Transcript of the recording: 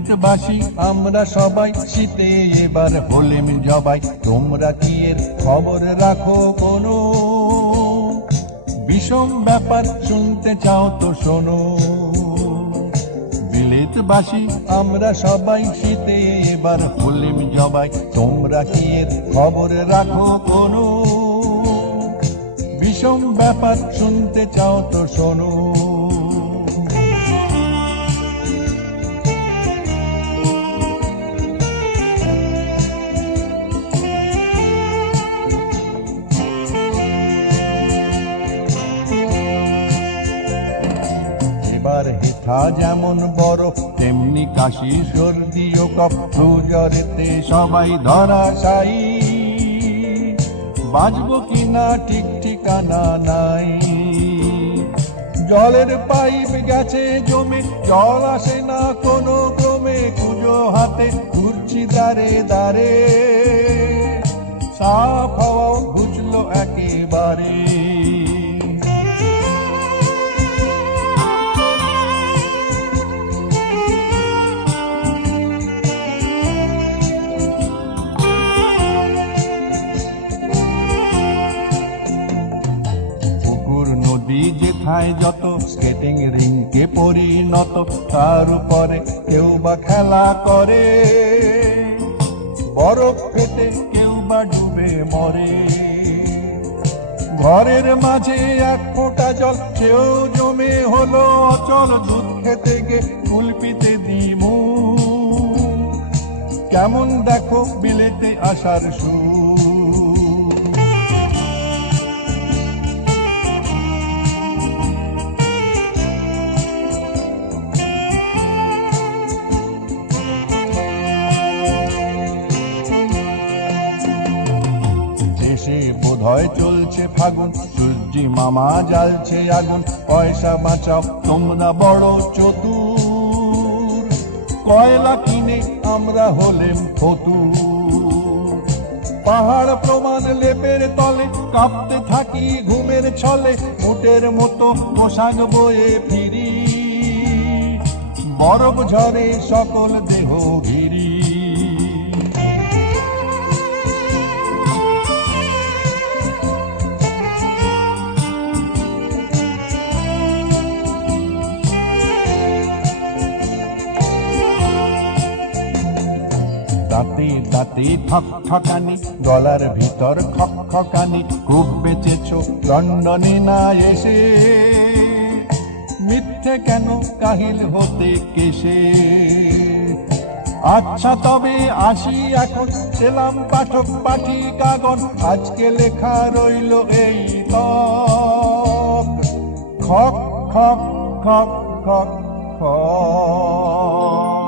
বাসি, আমরা সবাই শীতে এবার হলেম জবাই। তোমরা কি এর খবর রাখো কোনো? বিষম ব্যাপার শুনতে চাও তো শোনো। বিলেতবাসী আমরা সবাই শীতে এবার হলেম জবাই। তোমরা কি এর খবর রাখো কোনো? বিষম ব্যাপার শুনতে চাও তো শোনো। এবার হেথা যেমন বড়, তেমনি কাশি, সর্দি ও কফ জ্বরেতে সবাই ধরা সাই বাঁচবো কিনা ঠিক ঠিকানা নাই। জলের পাইপ গেছে জমে, জল আসে না কোনো ক্রমে, কুজো হাতে, ঘুরছি দাঁড়ে দাঁড়ে সাফ হাওয়াও ঘুচলো একেবারে। যেথায় যত। স্কেটিং রিংকে পরিণত, তার উপরে কেউ বা খেলা করে। বরফ ফেটে কেউ বা ডুবে মরে। ঘরের মাঝে এক ফোঁটা জল, কেউ জমে হলো অচল দুধ খেতে গে কুলপিতে দিমু। কেমন দেখো বিলেতে আসার সুর। বোধহয় চলছে ফাগুন, সূর্যি মামা জ্বালছে আগুন, পয়সা বাঁচাও, তোমরা বড় চতুর। কয়লা কিনে আমরা হলেম ফতুর। পাহাড় প্রমাণ লেপের তলে, কাঁপতে থাকি ঘুমের ছলে, উটের মতো পোশাক বয়ে ফিরি। বরফ ঝরে সকল দেহ ঘিরি। দাঁতে দাঁতে ঠক ঠকানি, গলার ভিতর খক খকানি, খুব বেঁচেছ লন্ডনে না এসে। মিথ্যে কেন কাহিল হতে কেসে আচ্ছা তবে আসি এখন ছিলাম পাঠক পাঠি কাগন, আজকে লেখা রইল এই তক। খক খক খক খক খক।